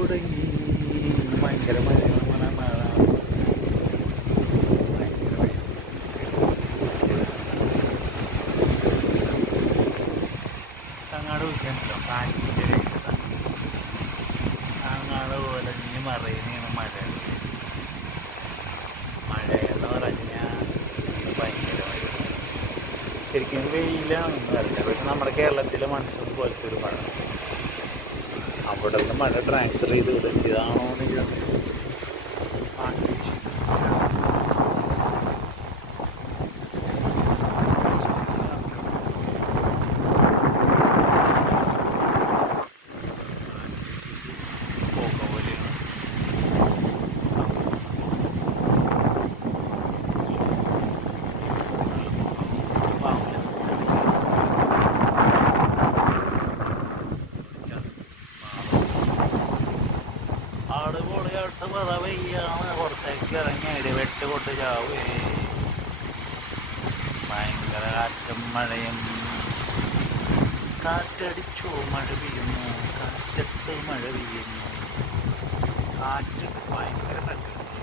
തുടങ്ങി. ഭയങ്കര മഴയാണ്. മഴ അങ്ങാട് വിൽക്കണ്ടല്ലോ കാച്ചിൻ്റെ അങ്ങാട് പോലെ നീ മറയുന്നതാണ് മഴ. മഴയെന്ന് പറഞ്ഞാൽ ഭയങ്കര മഴ. ശരിക്കും വെയിലാണെന്ന് പറഞ്ഞത്. പക്ഷെ നമ്മുടെ കേരളത്തിലെ മൺസൂൺ പോലത്തെ ഒരു മഴ അവിടെ നിന്ന് മഴ ട്രാൻസ്ഫർ ചെയ്ത് ഇതാണോ എന്ന് ആട് പൊളിയാട്ട് പറ വെയ്യാണ്. പുറത്തേക്ക് ഇറങ്ങി ഇടിവെട്ട് കൊണ്ട് ചാവേ. ഭയങ്കര കാറ്റും മഴയും. കാറ്റടിച്ചു മഴ പെയ്യുന്നു. കാറ്റത്ത് മഴ പെയ്യുന്നു. കാറ്റ് ഭയങ്കര കാറ്റ്.